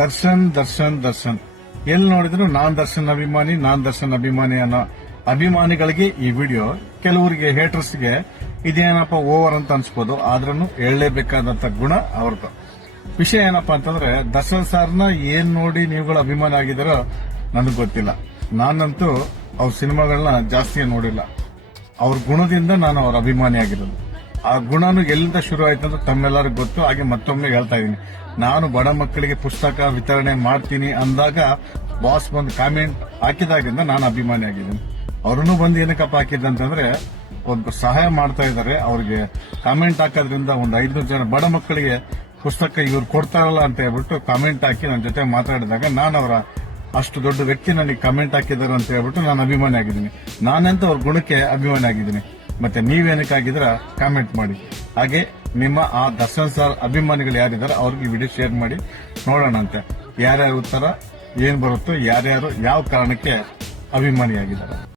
ದರ್ಶನ್ ದರ್ಶನ್ ದರ್ಶನ್ ಎಲ್ಲಿ ನೋಡಿದ್ರು ನಾನ್ ದರ್ಶನ್ ಅಭಿಮಾನಿ ಅನ್ನೋ ಅಭಿಮಾನಿಗಳಿಗೆ ಈ ವಿಡಿಯೋ, ಕೆಲವರಿಗೆ ಹೇಟರ್ಸ್ಗೆ ಇದೇನಪ್ಪ ಓವರ್ ಅಂತ ಅನ್ಸ್ಬೋದು, ಆದ್ರೂ ಹೇಳಲೇಬೇಕಾದಂತ ಗುಣ ಅವ್ರದ್ದು. ವಿಷಯ ಏನಪ್ಪಾ ಅಂತಂದ್ರೆ, ದರ್ಶನ್ ಸರ್ನ ಏನ್ ನೋಡಿ ನೀವುಗಳು ಅಭಿಮಾನಿ ಆಗಿದಾರೋ ನನಗೆ ಗೊತ್ತಿಲ್ಲ. ನಾನಂತೂ ಅವ್ರ ಸಿನಿಮಾಗಳನ್ನ ಜಾಸ್ತಿ ನೋಡಿಲ್ಲ. ಅವ್ರ ಗುಣದಿಂದ ನಾನು ಅವ್ರ ಅಭಿಮಾನಿ ಆಗಿರೋದು. ಆ ಗುಣನು ಎಲ್ಲಿಂದ ಶುರು ಆಯ್ತು ಅಂತ ತಮ್ಮೆಲ್ಲರಿಗೂ ಗೊತ್ತು. ಹಾಗೆ ಮತ್ತೊಮ್ಮೆ ಹೇಳ್ತಾ ಇದ್ದೀನಿ, ನಾನು ಬಡ ಮಕ್ಕಳಿಗೆ ಪುಸ್ತಕ ವಿತರಣೆ ಮಾಡ್ತೀನಿ ಅಂದಾಗ ಬಾಸ್ ಬಂದು ಕಾಮೆಂಟ್ ಹಾಕಿದಾಗಿಂದ ನಾನು ಅಭಿಮಾನಿ ಆಗಿದ್ದೀನಿ. ಅವ್ರನ್ನು ಬಂದು ಏನಕ್ಕಪ್ಪ ಹಾಕಿದ್ದಂತಂದ್ರೆ, ಒಂದು ಸಹಾಯ ಮಾಡ್ತಾ ಇದ್ದಾರೆ. ಅವ್ರಿಗೆ ಕಾಮೆಂಟ್ ಹಾಕೋದ್ರಿಂದ ಒಂದು 500 ಜನ ಬಡ ಮಕ್ಕಳಿಗೆ ಪುಸ್ತಕ ಇವ್ರು ಕೊಡ್ತಾರಲ್ಲ ಅಂತ ಹೇಳ್ಬಿಟ್ಟು ಕಾಮೆಂಟ್ ಹಾಕಿ ನನ್ನ ಜೊತೆ ಮಾತಾಡಿದಾಗ, ನಾನು ಅವರ ಅಷ್ಟು ದೊಡ್ಡ ವ್ಯಕ್ತಿ ನನಗೆ ಕಾಮೆಂಟ್ ಹಾಕಿದ್ದಾರೆ ಅಂತ ಹೇಳ್ಬಿಟ್ಟು ನಾನು ಅಭಿಮಾನಿ ಆಗಿದ್ದೀನಿ. ನಾನಂತೂ ಅವ್ರ ಗುಣಕ್ಕೆ ಅಭಿಮಾನಿ ಆಗಿದ್ದೀನಿ. ಮತ್ತೆ ನೀವೇನಕ್ಕಾಗಿದ್ರ ಕಾಮೆಂಟ್ ಮಾಡಿ. ಹಾಗೆ ನಿಮ್ಮ ಆ ದರ್ಶನ್ ಸರ್ ಅಭಿಮಾನಿಗಳು ಯಾರಿದ್ದಾರೆ ಅವ್ರಿಗೆ ಈ ವಿಡಿಯೋ ಶೇರ್ ಮಾಡಿ, ನೋಡೋಣ ಅಂತೆ ಯಾರ್ಯಾರ ಉತ್ತರ ಏನ್ ಬರುತ್ತೋ, ಯಾರ್ಯಾರು ಯಾವ ಕಾರಣಕ್ಕೆ ಅಭಿಮಾನಿಯಾಗಿದ್ದಾರೆ.